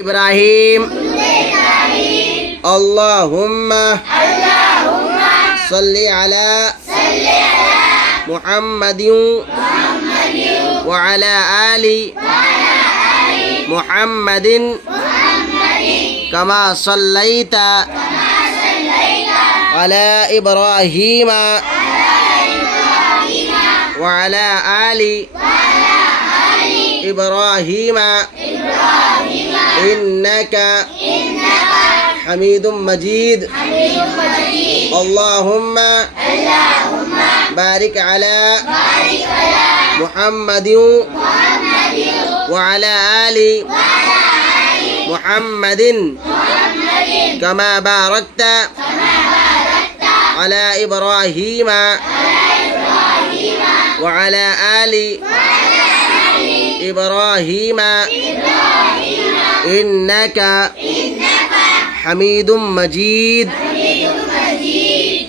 إبراهيم اللهم صل على محمد وعلى آل محمد كما صليت على إبراهيم وعلى آل إبراهيم إنك حميد مجيد اللهم بارك على محمد وعلى آل محمد كما باركت على إبراهيم وعلى آل إبراهيم إنك حميد مجيد